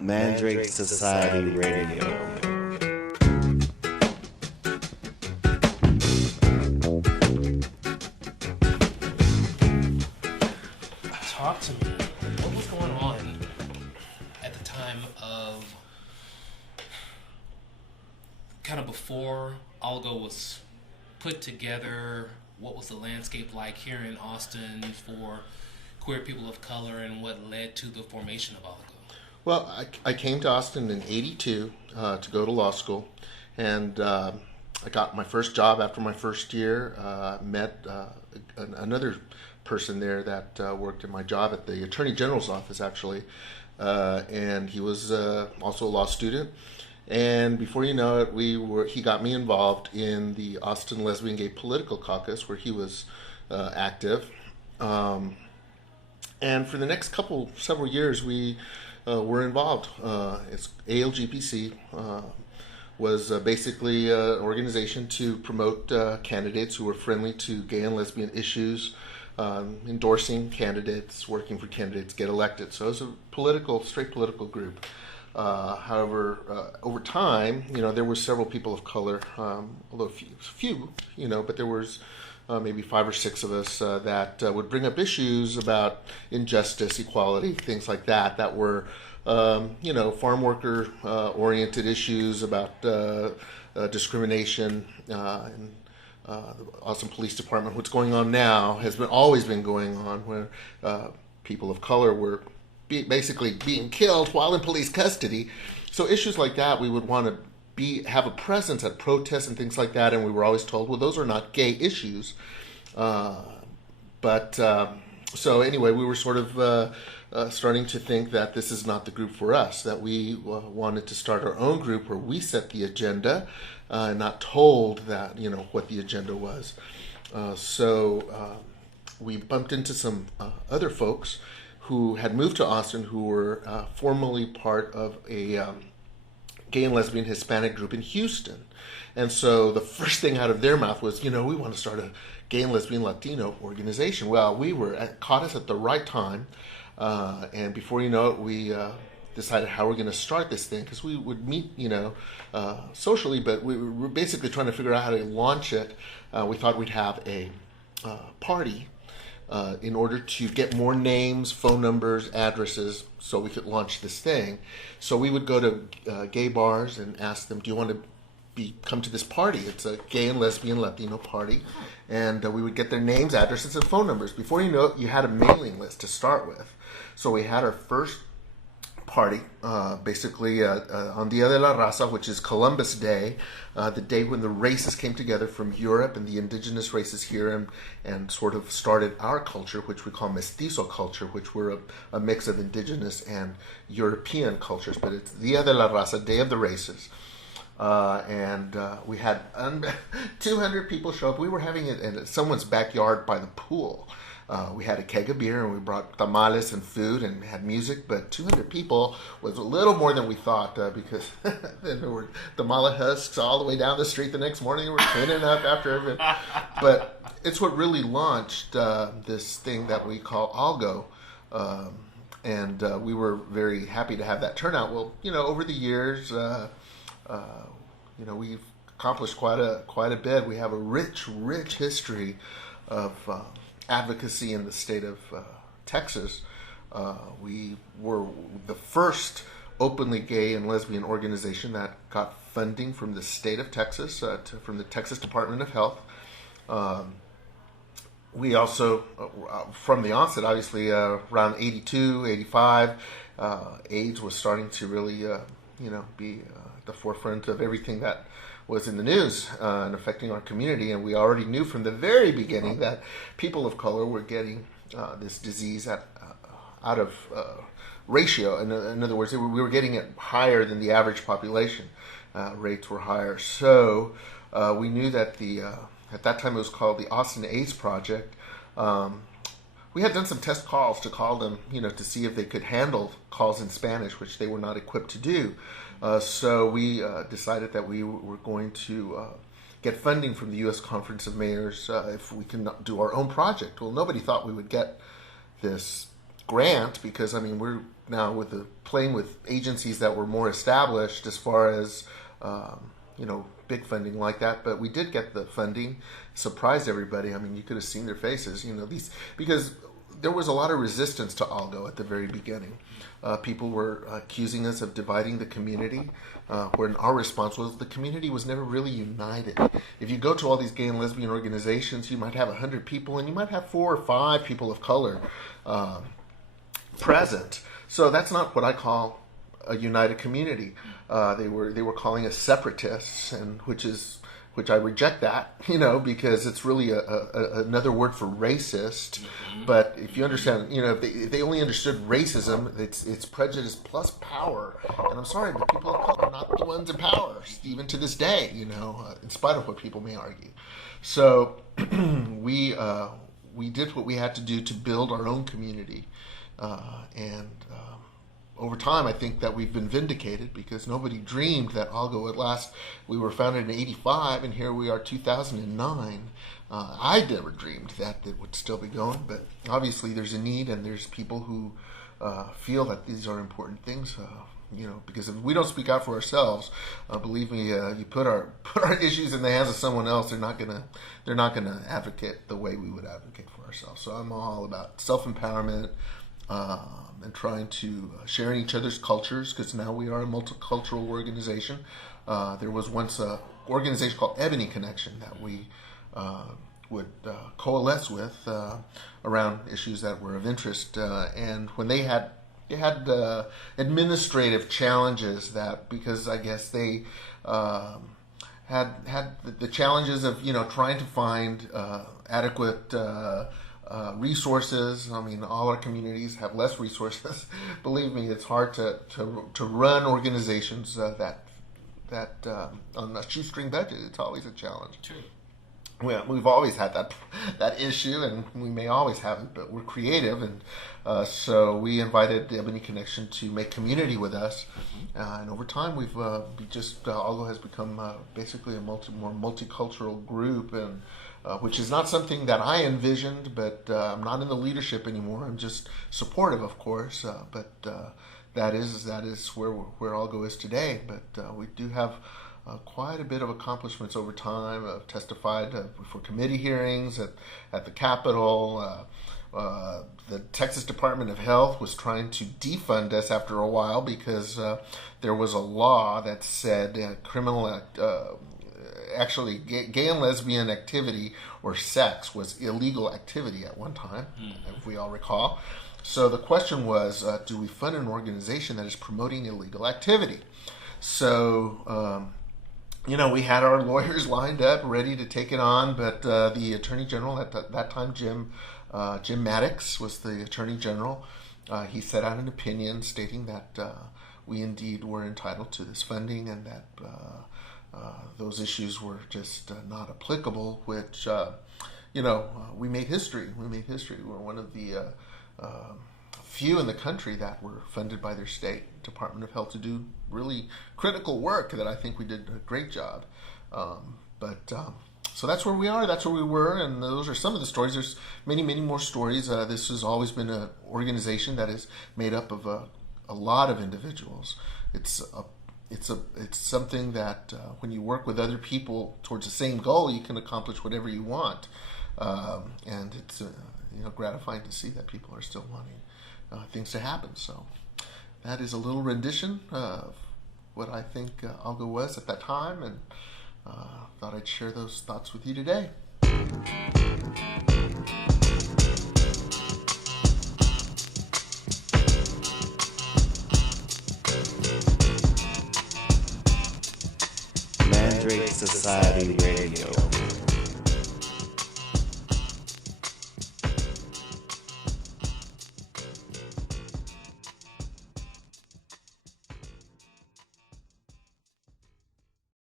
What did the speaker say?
Mandrake Society Radio. Talk to me. What was going on at the time of kind of before allgo was put together? What was the landscape like here in Austin for queer people of color, and what led to the formation of allgo? Well, I came to Austin in '82 to go to law school, and I got my first job after my first year. Met another person there that worked in my job at the Attorney General's office, actually, and he was also a law student. And before you know it, he got me involved in the Austin Lesbian Gay Political Caucus, where he was active. And for the next several years, we were involved. It's ALGPC was basically an organization to promote candidates who were friendly to gay and lesbian issues, endorsing candidates, working for candidates get elected. So it was a straight political group. However, over time, there were several people of color, although few, but there was maybe 5 or 6 of us that would bring up issues about injustice, equality, things like that were, farm worker oriented issues about discrimination and the Austin Police Department. What's going on now has always been going on, where people of color were basically being killed while in police custody. So issues like that, we would want to have a presence at protests and things like that, and we were always told, well, those are not gay issues. So anyway, we were sort of starting to think that this is not the group for us, that we wanted to start our own group where we set the agenda, not told that, what the agenda was. So we bumped into some other folks who had moved to Austin, who were formerly part of a gay and lesbian Hispanic group in Houston. And so the first thing out of their mouth was, we want to start a gay and lesbian Latino organization. Well, caught us at the right time. And before you know it, we decided how we're going to start this thing, because we would meet, socially, but we were basically trying to figure out how to launch it. We thought we'd have a party in order to get more names, phone numbers, addresses, so we could launch this thing. So we would go to gay bars and ask them, do you want to come to this party? It's a gay and lesbian Latino party. And we would get their names, addresses, and phone numbers. Before you know it, you had a mailing list to start with. So we had our first party, basically on Dia de la Raza, which is Columbus Day, the day when the races came together from Europe and the indigenous races here, and sort of started our culture, which we call mestizo culture, which were a mix of indigenous and European cultures. But it's Dia de la Raza, Day of the Races. And we had 200 people show up. We were having it in someone's backyard by the pool. We had a keg of beer, and we brought tamales and food and had music, but 200 people was a little more than we thought, because then there were tamale husks all the way down the street the next morning. We were cleaning up after everything. But it's what really launched this thing that we call allgo. And we were very happy to have that turnout. Well, over the years, we've accomplished quite a bit. We have a rich history of advocacy in the state of Texas. We were the first openly gay and lesbian organization that got funding from the state of Texas, from the Texas Department of Health. We also, from the onset, obviously, around 82, 85, AIDS was starting to really, be at the forefront of everything that was in the news and affecting our community. And we already knew from the very beginning that people of color were getting this disease out of ratio. In other words, we were getting it higher than the average population. Rates were higher. So we knew that at that time it was called the Austin AIDS Project. We had done some test calls to call them, to see if they could handle calls in Spanish, which they were not equipped to do. So we decided that we were going to get funding from the U.S. Conference of Mayors if we can do our own project. Well, nobody thought we would get this grant, because I mean we're now playing with agencies that were more established as far as big funding like that. But we did get the funding. Surprised everybody. I mean, you could have seen their faces. Because there was a lot of resistance to allgo at the very beginning. People were accusing us of dividing the community, when our response was the community was never really united. If you go to all these gay and lesbian organizations, you might have 100 people, and you might have 4 or 5 people of color present. So that's not what I call a united community. They were calling us separatists, and which I reject that, because it's really another word for racist. Mm-hmm. But if you understand, if they only understood racism, it's prejudice plus power. And I'm sorry, but people of color are not the ones in power, even to this day, in spite of what people may argue. So we did what we had to do to build our own community. Over time, I think that we've been vindicated, because nobody dreamed that allgo would last. We were founded in 1985, and here we are 2009. I never dreamed that it would still be going, but obviously there's a need, and there's people who feel that these are important things, because if we don't speak out for ourselves, believe me, you put our issues in the hands of someone else, they're not gonna advocate the way we would advocate for ourselves. So I'm all about self-empowerment, and trying to share in each other's cultures, because now we are a multicultural organization. There was once an organization called Ebony Connection that we would coalesce with around issues that were of interest. And when they had administrative challenges, that because I guess they had the challenges of trying to find adequate resources. I mean, all our communities have less resources. Believe me, it's hard to run organizations that on a shoestring budget. It's always a challenge. True. Well, we've always had that issue, and we may always have it, but we're creative, and so we invited the Ebony Connection to make community with us, and over time we've allgo has become basically a more multicultural group, and which is not something that I envisioned, but I'm not in the leadership anymore. I'm just supportive, of course, but that is where allgo is today. But we do have quite a bit of accomplishments over time. I've testified for committee hearings at the Capitol. The Texas Department of Health was trying to defund us after a while, because there was a law that said gay and lesbian activity or sex was illegal activity at one time, if we all recall. So the question was, do we fund an organization that is promoting illegal activity? So we had our lawyers lined up, ready to take it on, but the Attorney General at that time, Jim Maddox, was the Attorney General. He set out an opinion stating that we indeed were entitled to this funding, and that those issues were just not applicable, which, we made history. We were one of the few in the country that were funded by their state Department of Health to do really critical work that I think we did a great job. So that's where we are, that's where we were, and those are some of the stories. There's many, many more stories. This has always been an organization that is made up of a lot of individuals. It's something that when you work with other people towards the same goal, you can accomplish whatever you want. And it's gratifying to see that people are still wanting things to happen. So that is a little rendition of what I think allgo was at that time, and thought I'd share those thoughts with you today. Mandrake Society Radio.